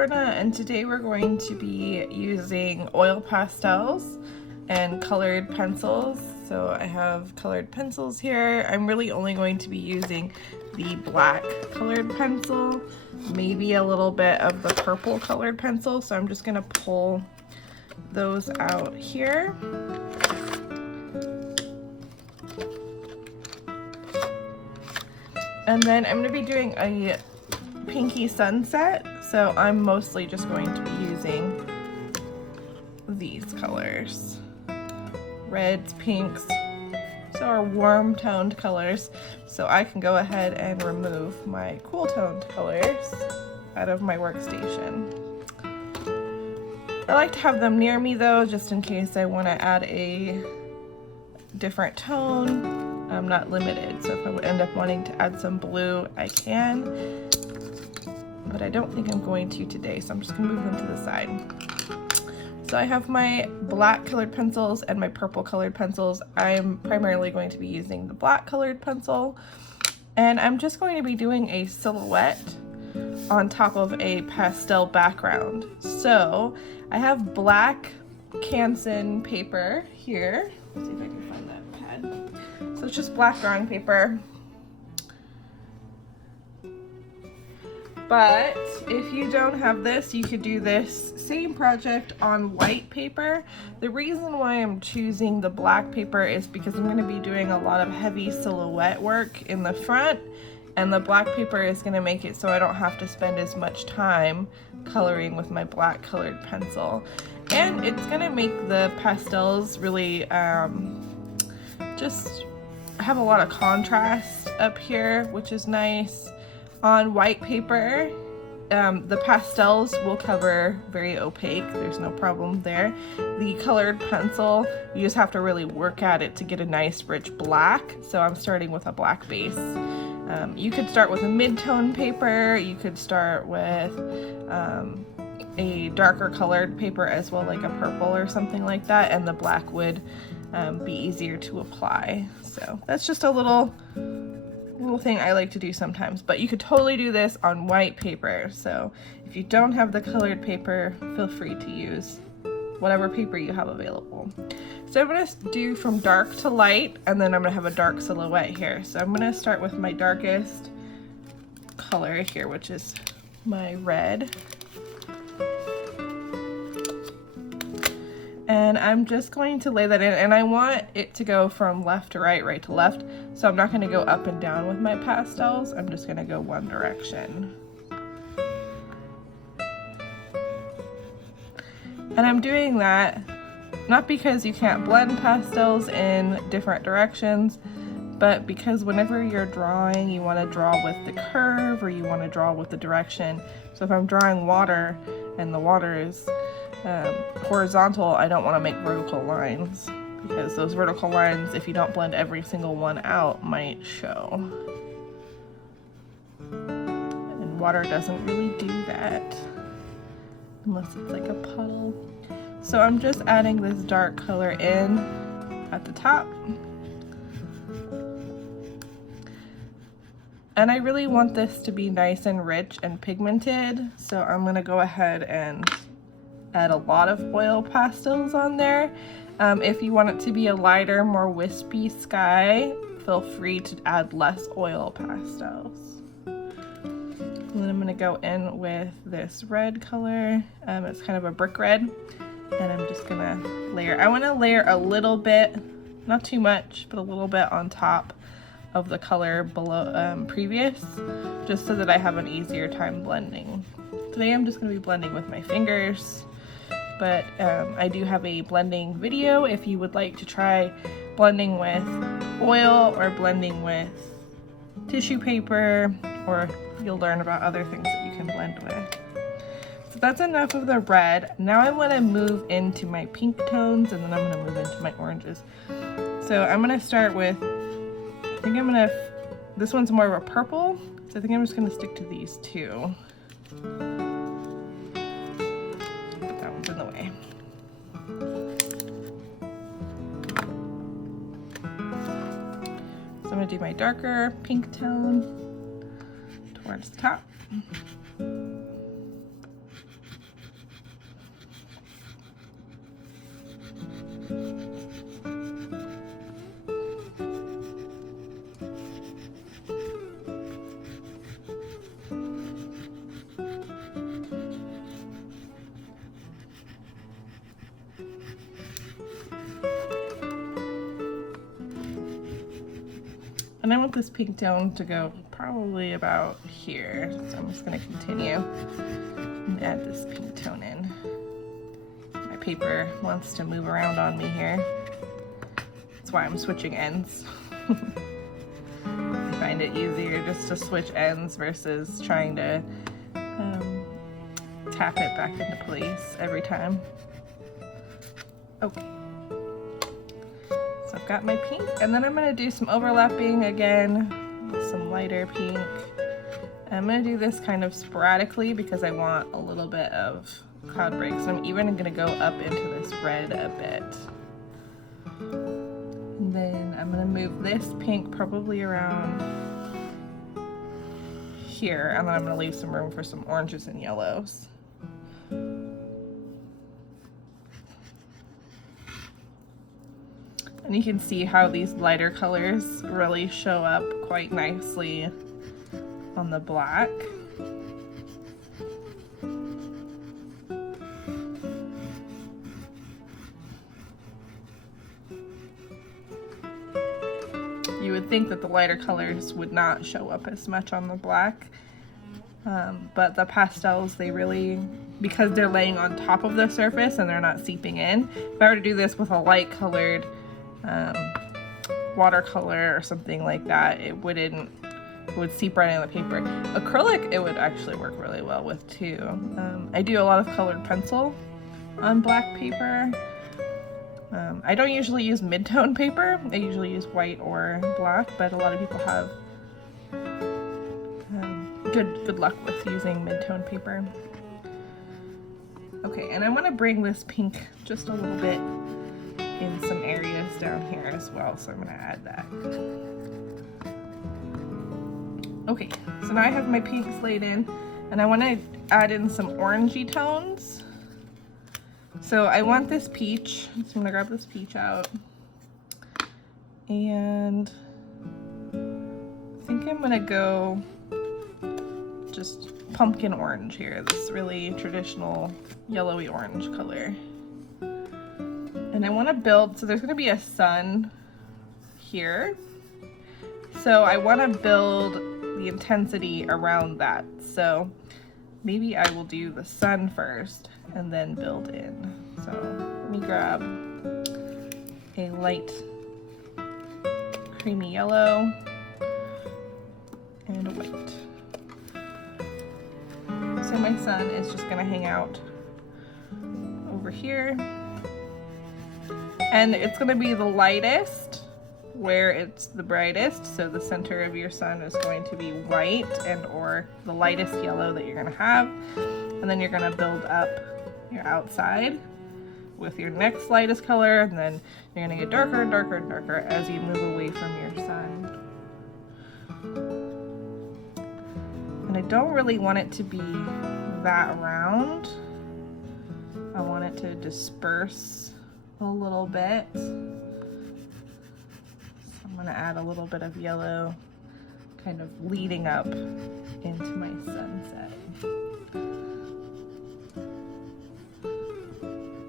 Lorna, and today we're going to be using oil pastels and colored pencils. So I have colored pencils here. I'm really only going to be using the black colored pencil, maybe a little bit of the purple colored pencil. So I'm just gonna pull those out here. And then I'm gonna be doing a pinky sunset, so I'm mostly just going to be using these colors. Reds, pinks, so are warm toned colors, so I can go ahead and remove my cool toned colors out of my workstation. I like to have them near me though, just in case I want to add a different tone. I'm not limited, so if I would end up wanting to add some blue, I can. But I don't think I'm going to today, so I'm just gonna move them to the side. So I have my black colored pencils and my purple colored pencils. I'm primarily going to be using the black colored pencil, and I'm just going to be doing a silhouette on top of a pastel background. So I have black Canson paper here. Let's see if I can find that pad. So it's just black drawing paper. But if you don't have this, you could do this same project on white paper. The reason why I'm choosing the black paper is because I'm going to be doing a lot of heavy silhouette work in the front, and the black paper is going to make it so I don't have to spend as much time coloring with my black colored pencil. And it's going to make the pastels really just have a lot of contrast up here, which is nice. On white paper, the pastels will cover very opaque. There's no problem there. The colored pencil, you just have to really work at it to get a nice rich black. So I'm starting with a black base. You could start with a mid-tone paper. You could start with a darker colored paper as well, like a purple or something like that, and the black would be easier to apply. So that's just a little thing I like to do sometimes, but you could totally do this on white paper. So if you don't have the colored paper, feel free to use whatever paper you have available. So I'm going to do from dark to light, and then I'm going to have a dark silhouette here. So I'm going to start with my darkest color here, which is my red. And I'm just going to lay that in, and I want it to go from left to right, right to left. So I'm not going to go up and down with my pastels. I'm just going to go one direction. And I'm doing that not because you can't blend pastels in different directions, but because whenever you're drawing, you want to draw with the curve, or you want to draw with the direction. So if I'm drawing water and the water is horizontal, I don't want to make vertical lines, because those vertical lines, if you don't blend every single one out, might show. And water doesn't really do that unless it's like a puddle. So I'm just adding this dark color in at the top. And I really want this to be nice and rich and pigmented, so I'm going to go ahead and add a lot of oil pastels on there. If you want it to be a lighter, more wispy sky, feel free to add less oil pastels. And then I'm going to go in with this red color. It's kind of a brick red, and I'm just going to layer. I want to layer a little bit, not too much, but a little bit on top of the color below previous, just so that I have an easier time blending. Today I'm just going to be blending with my fingers. But I do have a blending video if you would like to try blending with oil or blending with tissue paper, or you'll learn about other things that you can blend with. So that's enough of the red. Now I want to move into my pink tones, and then I'm going to move into my oranges. So I'm going to start with, this one's more of a purple, so I think I'm just going to stick to these two. In the way. So I'm going to do my darker pink tone towards the top. And I want this pink tone to go probably about here. So I'm just gonna continue and add this pink tone in. My paper wants to move around on me here. That's why I'm switching ends. I find it easier just to switch ends versus trying to tap it back into place every time. Okay. So I've got my pink, and then I'm going to do some overlapping again with some lighter pink. And I'm going to do this kind of sporadically because I want a little bit of cloud break. So I'm even going to go up into this red a bit. And then I'm going to move this pink probably around here, and then I'm going to leave some room for some oranges and yellows. And you can see how these lighter colors really show up quite nicely on the black. You would think that the lighter colors would not show up as much on the black, but the pastels, they really, because they're laying on top of the surface and they're not seeping in. If I were to do this with a light colored watercolor or something like that, it would seep right in the paper. Acrylic, it would actually work really well with too. I do a lot of colored pencil on black paper. I don't usually use mid-tone paper. I usually use white or black, but a lot of people have good luck with using mid-tone paper. Okay, and I want to bring this pink just a little bit in some areas down here as well, so I'm going to add that. Okay, so now I have my pinks laid in, and I want to add in some orangey tones. So I want this peach, so I'm going to grab this peach out, and I think I'm going to go just pumpkin orange here, this really traditional yellowy orange color. And I want to build, so there's going to be a sun here. So I want to build the intensity around that. So maybe I will do the sun first and then build in. So let me grab a light creamy yellow and a white. So my sun is just going to hang out over here. And it's going to be the lightest where it's the brightest. So the center of your sun is going to be white and or the lightest yellow that you're going to have. And then you're going to build up your outside with your next lightest color. And then you're going to get darker and darker and darker as you move away from your sun. And I don't really want it to be that round. I want it to disperse a little bit. So I'm going to add a little bit of yellow kind of leading up into my sunset.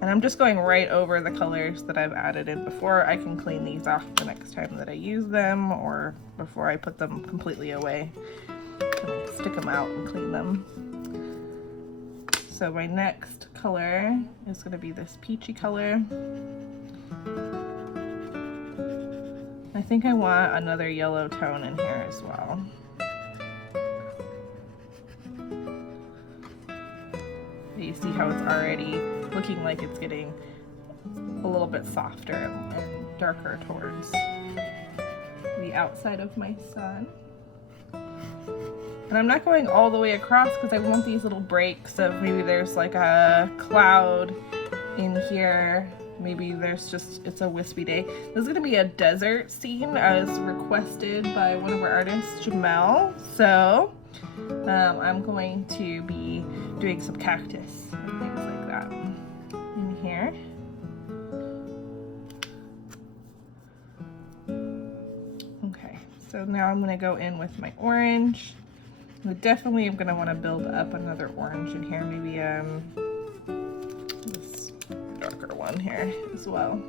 And I'm just going right over the colors that I've added in before. I can clean these off the next time that I use them, or before I put them completely away. I'll stick them out and clean them. So my next color is going to be this peachy color. I think I want another yellow tone in here as well. You see how it's already looking like it's getting a little bit softer and darker towards the outside of my sun. And I'm not going all the way across because I want these little breaks of maybe there's like a cloud in here. Maybe there's just, it's a wispy day. This is going to be a desert scene as requested by one of our artists, Jamel. So I'm going to be doing some cactus and things like that in here. Okay, so now I'm going to go in with my orange. I definitely am going to want to build up another orange in here, maybe this darker one here as well.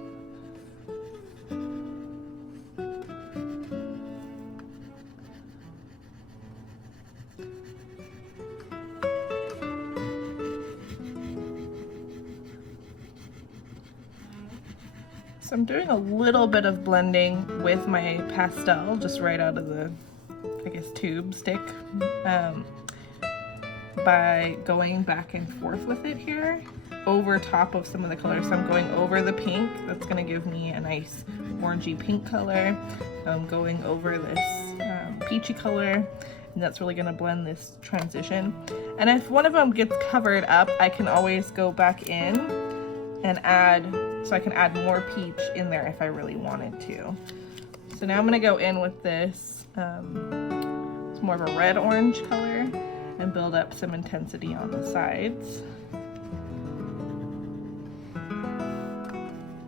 So I'm doing a little bit of blending with my pastel, just right out of the, I guess, tube stick, by going back and forth with it here over top of some of the colors. So I'm going over the pink, that's going to give me a nice orangey pink color. I'm going over this peachy color, and that's really going to blend this transition. And if one of them gets covered up, I can always go back in and add, so I can add more peach in there if I really wanted to. So now I'm going to go in with this, it's more of a red orange color, and build up some intensity on the sides.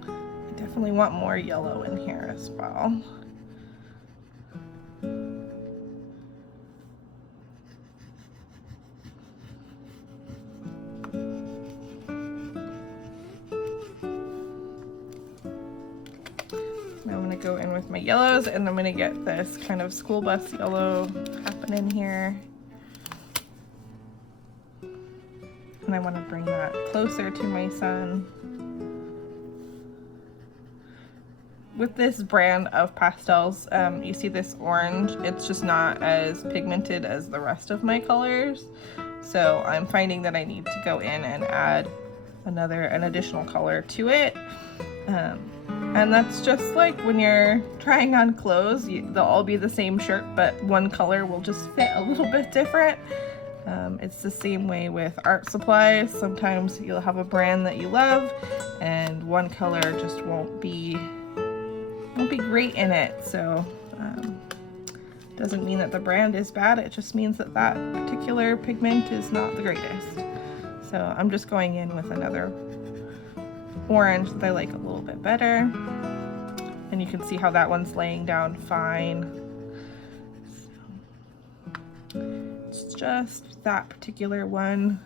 I definitely want more yellow in here as well. Now I'm going to go in with my yellows, and I'm going to get this kind of school bus yellow happening here. And I want to bring that closer to my sun. With this brand of pastels, you see this orange, it's just not as pigmented as the rest of my colors. So I'm finding that I need to go in and add an additional color to it. And that's just like when you're trying on clothes, they'll all be the same shirt, but one color will just fit a little bit different. It's the same way with art supplies. Sometimes you'll have a brand that you love and one color just won't be great in it. So doesn't mean that the brand is bad, it just means that that particular pigment is not the greatest. So I'm just going in with another orange that I like a little bit better, and you can see how that one's laying down fine. It's just that particular one.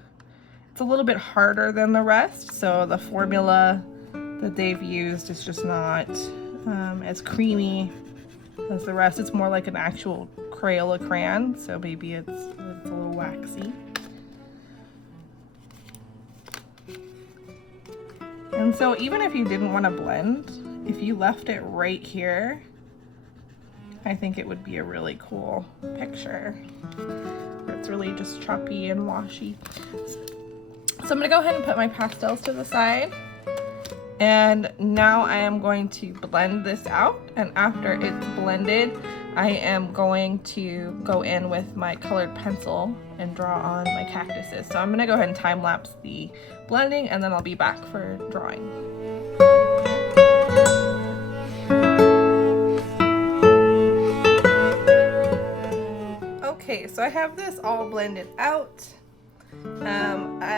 It's a little bit harder than the rest, so the formula that they've used is just not as creamy as the rest. It's more like an actual Crayola crayon, so maybe it's a little waxy. And so even if you didn't want to blend, if you left it right here, I think it would be a really cool picture. It's really just choppy and washy. So I'm gonna go ahead and put my pastels to the side. And now I am going to blend this out. And after it's blended, I am going to go in with my colored pencil and draw on my cactuses. So I'm gonna go ahead and time lapse the blending, and then I'll be back for drawing. Okay, so I have this all blended out.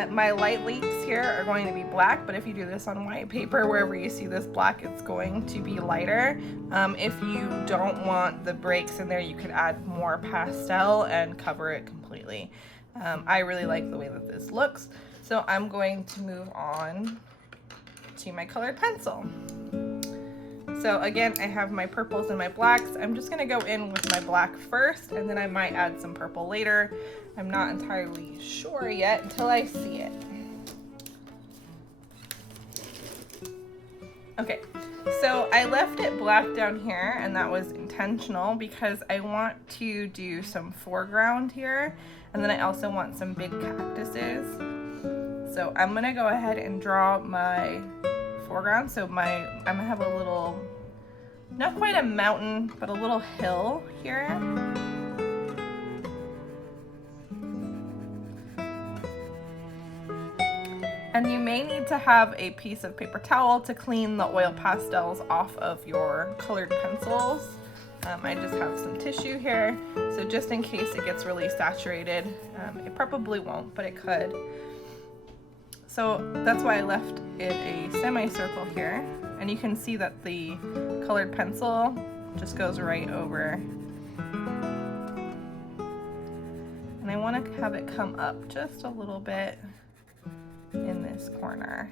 My light leaks here are going to be black, but if you do this on white paper, wherever you see this black, it's going to be lighter. If you don't want the breaks in there, you could add more pastel and cover it completely. I really like the way that this looks, so I'm going to move on to my colored pencil. So again, I have my purples and my blacks. I'm just gonna go in with my black first, and then I might add some purple later. I'm not entirely sure yet until I see it. Okay, so I left it black down here, and that was intentional because I want to do some foreground here, and then I also want some big cactuses. So I'm gonna go ahead and draw my foreground. So I'm gonna have a little, not quite a mountain, but a little hill here. And you may need to have a piece of paper towel to clean the oil pastels off of your colored pencils. I just have some tissue here, so just in case it gets really saturated. It probably won't, but it could. So that's why I left it a semicircle here, and you can see that the colored pencil just goes right over. And I want to have it come up just a little bit in this corner.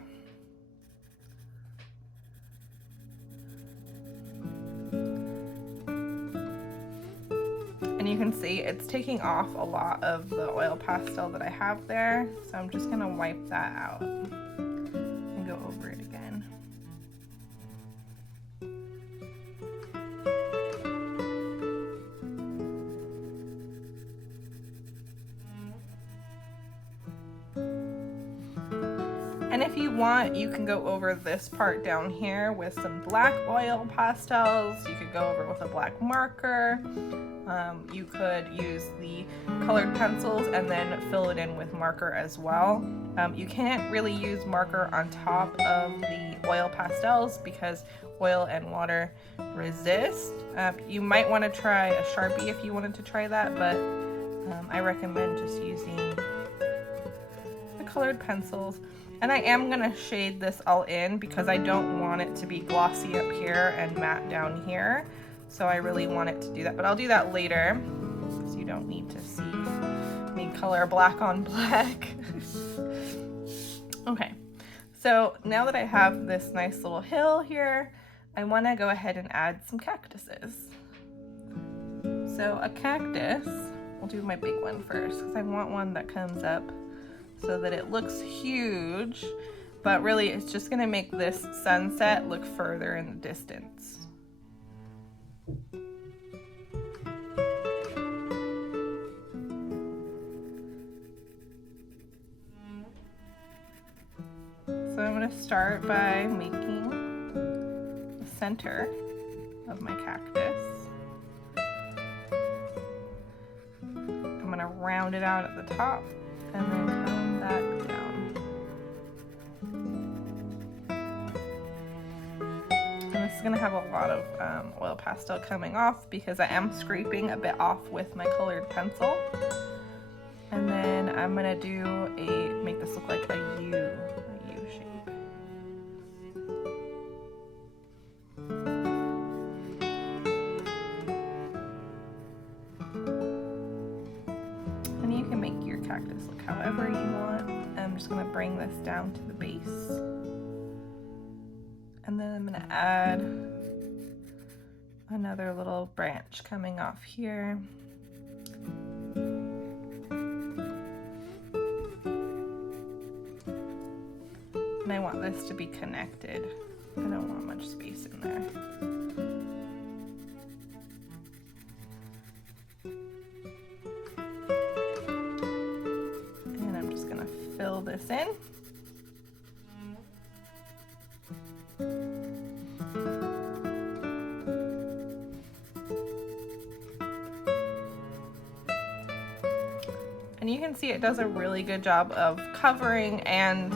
And you can see it's taking off a lot of the oil pastel that I have there, so I'm just gonna wipe that out and go over it again. And if you want, you can go over this part down here with some black oil pastels. You could go over with a black marker. You could use the colored pencils and then fill it in with marker as well. You can't really use marker on top of the oil pastels because oil and water resist. You might want to try a Sharpie if you wanted to try that, but I recommend just using the colored pencils. And I am going to shade this all in because I don't want it to be glossy up here and matte down here. So I really want it to do that, but I'll do that later because you don't need to see me color black on black. Okay, so now that I have this nice little hill here, I want to go ahead and add some cactuses. So a cactus, I'll do my big one first because I want one that comes up so that it looks huge, but really it's just gonna make this sunset look further in the distance. So I'm gonna start by making the center of my cactus. I'm gonna round it out at the top and then come back down. And this is gonna have a lot of oil pastel coming off because I am scraping a bit off with my colored pencil. And then I'm gonna make this look like a U shape. And you can make your cactus look however you want. I'm just gonna bring this down to the base. And then I'm gonna add another little branch coming off here. And I want this to be connected. I don't want much space in there. And I'm just gonna fill this in. And you can see it does a really good job of covering and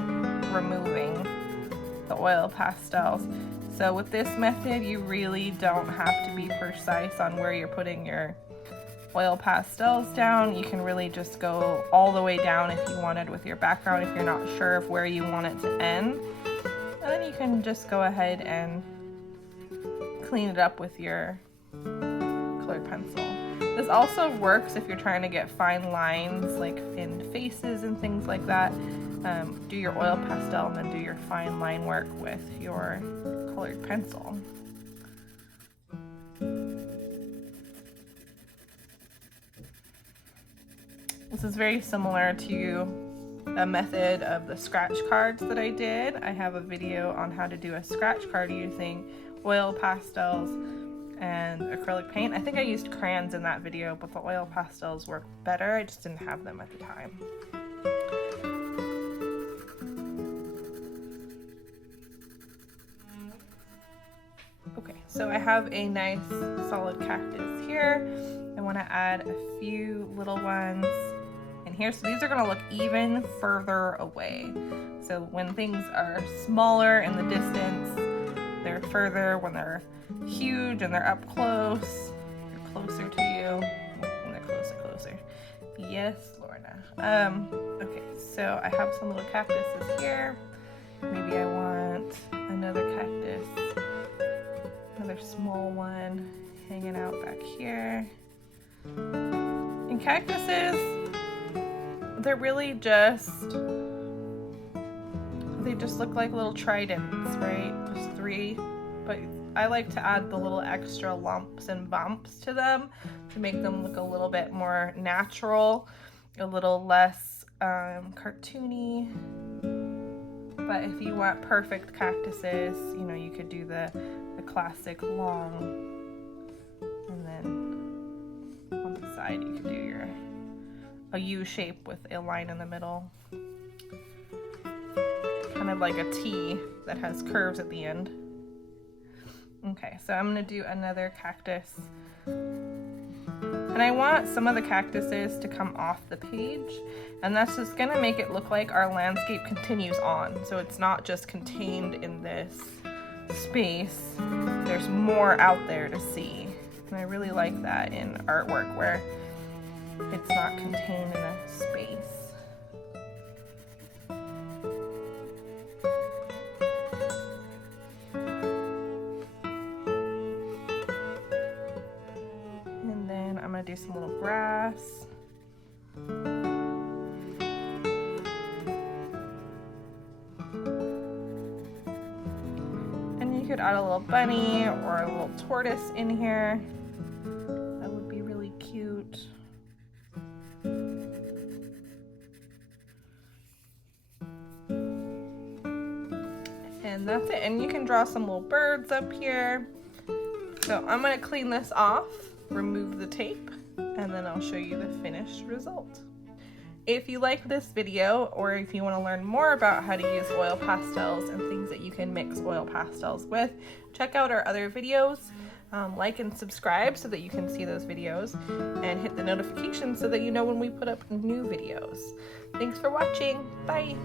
removing the oil pastels. So with this method, you really don't have to be precise on where you're putting your oil pastels down. You can really just go all the way down if you wanted with your background if you're not sure of where you want it to end. And then you can just go ahead and clean it up with your colored pencil. This also works if you're trying to get fine lines like in faces and things like that. Do your oil pastel and then do your fine line work with your colored pencil. This is very similar to a method of the scratch cards that I did. I have a video on how to do a scratch card using oil pastels and acrylic paint. I think I used crayons in that video, but the oil pastels work better. I just didn't have them at the time. Okay, so I have a nice solid cactus here. I want to add a few little ones in here. So these are going to look even further away. So when things are smaller in the distance, they're further. When they're huge and they're up close, they're closer to you. When they're closer. Yes, Lorna. Okay, so I have some little cactuses here. Maybe I want another cactus. Another small one hanging out back here. And cactuses, they're really they just look like little tridents, right? Just three, but I like to add the little extra lumps and bumps to them to make them look a little bit more natural, a little less cartoony. But if you want perfect cactuses, you know, you could do the classic long, and then on the side you could do a U shape with a line in the middle. Kind of like a T that has curves at the end. Okay, so I'm gonna do another cactus. And I want some of the cactuses to come off the page, and that's just gonna make it look like our landscape continues on. So it's not just contained in this space. There's more out there to see. And I really like that in artwork where it's not contained in a space. And then I'm gonna do some little grass. And you could add a little bunny or a little tortoise in here. That would be really cute. And that's it. And you can draw some little birds up here. So I'm gonna clean this off, remove the tape, and then I'll show you the finished result. If you like this video, or if you want to learn more about how to use oil pastels and things that you can mix oil pastels with, check out our other videos. Like and subscribe so that you can see those videos, and hit the notifications so that you know when we put up new videos. Thanks for watching. Bye.